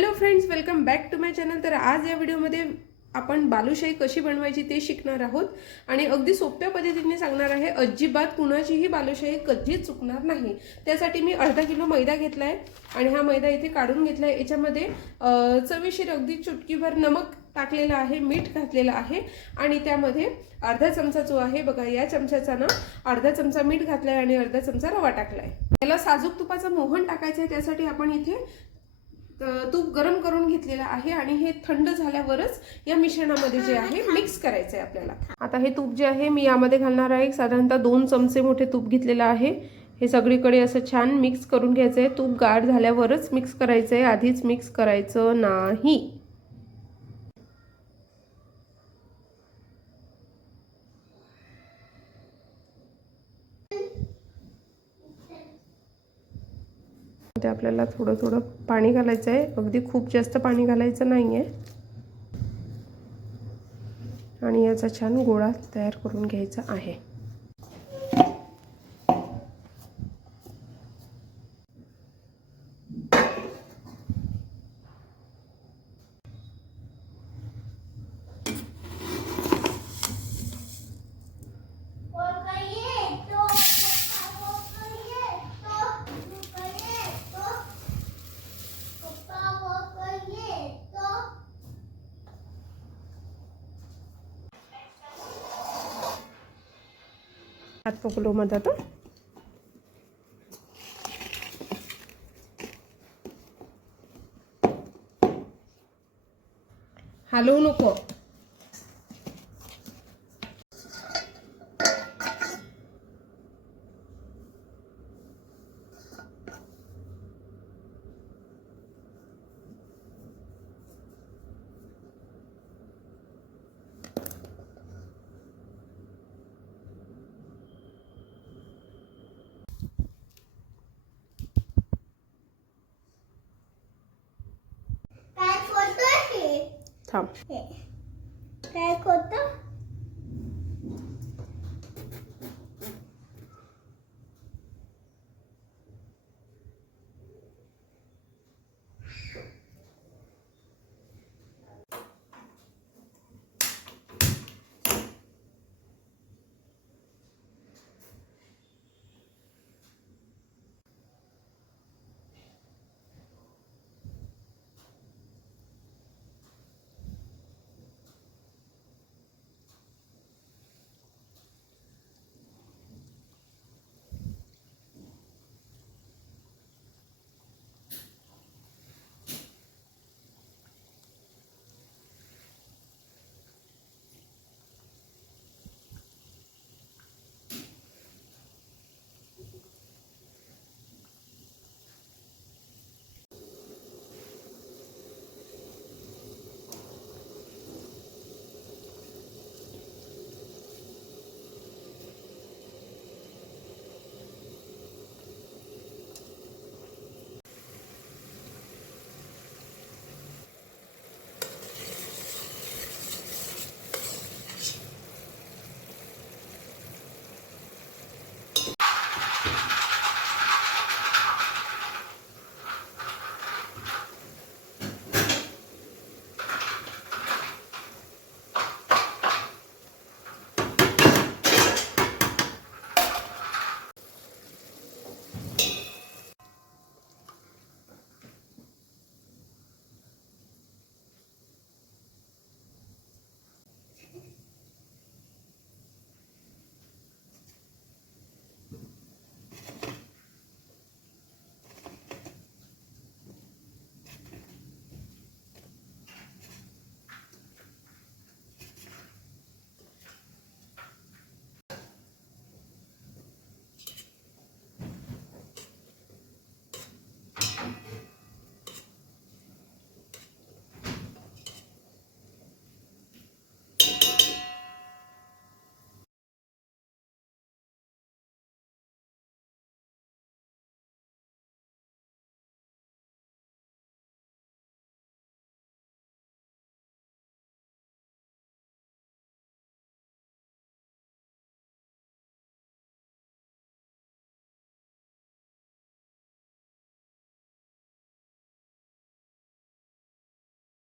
Hello friends, welcome back to my channel. तर आज या व्हिडिओमध्ये आपण बालुशाही कशी बनवायची ते शिकणार आहोत आणि अगदी सोप्या पद्धतीने सांगणार आहे। अजिबात कुणाचीही बालुशाही कधीच चुकणार नाही। त्यासाठी मी अर्धा किलो मैदा घेतलाय आणि हा मैदा इथे काढून घेतलाय। याच्यामध्ये चवीशीर अगदी चुटकीभर नमक टाकलेला आहे, मीठ घातलेलं आहे आणि त्यामध्ये अर्धा चमचा जो आहे बघा, या चमच्याचा ना अर्धा चमचा मीठ घातलाय आणि अर्धा चमचा रवा टाकलाय। याला साजूक तुपाचं मोहन टाकायचं आहे। त्यासाठी आपण इथे तूप गरम करून घेतलेला आहे आणि हे थंड झाल्यावरच या मिश्रणामध्ये जे आहे मिक्स करायचं आहे आपल्याला। आता हे तूप जे आहे मी यामध्ये घालणार आहे। साधारणतः 2 चमचे मोठे तूप घेतलेलं आहे। हे सगळीकडे असं छान मिक्स करून घ्यायचं आहे। तूप गाढ झाल्यावरच मिक्स करायचं आहे, आधीच मिक्स करायचं नाही। ते आपल्याला थोडं थोडं पाणी घालायचं आहे, अगदी खूप जास्त पाणी घालायचं नाहीये आणि याचा छान गोळा तयार करून घ्यायचा आहे। हात पकडलो मध्ये आता हलवू नको। थांब। काय होतं?